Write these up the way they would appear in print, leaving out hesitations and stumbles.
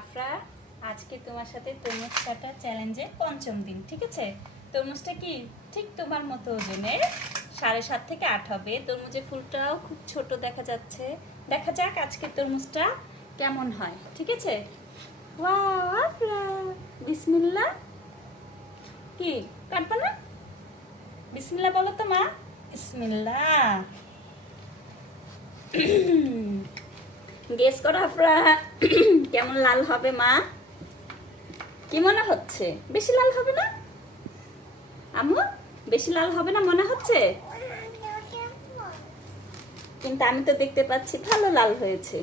আফরা, আজকে তোমার সাথে তরমুজ কাটা চ্যালেঞ্জের পঞ্চম দিন, ঠিক আছে? তরমুজটা কি ঠিক তোমার মতো ওজনের, 7.5 থেকে 8 হবে। তরমুজের ফুলটাও খুব ছোট দেখা যাচ্ছে। দেখা যাক আজকে তরমুজটা কেমন হয়, ঠিক আছে? ওয়াও আফরা, বিসমিল্লাহ। কি কাটবা না? বিসমিল্লাহ বলো তো মা। বিসমিল্লাহ। গেস করো আফরা, কেমন লাল হবে মা? কি মনে হচ্ছে? বেশি লাল হবে না আম্মু? বেশি লাল হবে না মনে হচ্ছে? কিন্তু আমি তো দেখতে পাচ্ছি ভালো লাল হয়েছে।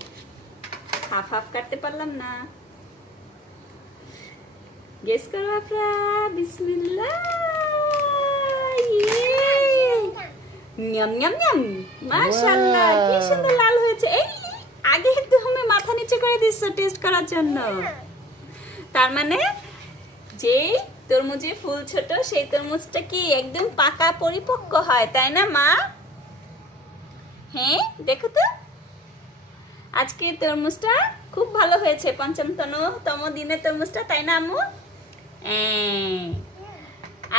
হাফ হাফ কাটতে পারলাম না। গেস করো আফরা, বিসমিল্লাহ। নিয়ম নিয়ম নিয়ম, মাশাআল্লাহ, কি সুন্দর লাল হয়েছে। এই আগে তুমি মাথা নিচে করে দিচ্ছ টেস্ট করার জন্য। তার মানে যেই তরমুজে ফুল ছোট সেই তরমুজটা কি একদম পাকা পরিপক্ক হয়, তাই না মা? হ্যাঁ, দেখো তো আজকে তরমুজটা খুব ভালো হয়েছে, পঞ্চমতম দিনের তরমুজটা, তাই না আম্মু?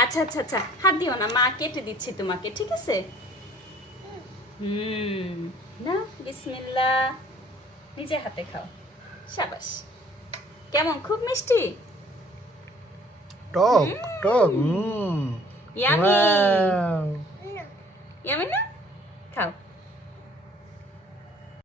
আচ্ছা আচ্ছা আচ্ছা, হাত দিও না, মা কেটে দিচ্ছি তোমাকে, ঠিক আছে? না, বিসমিল্লাহ। নিজে হাতে খাও। শাবাশ। কেমন, খুব মিষ্টি? টক টক ইয়ামি। ইয়ামি না? খাও।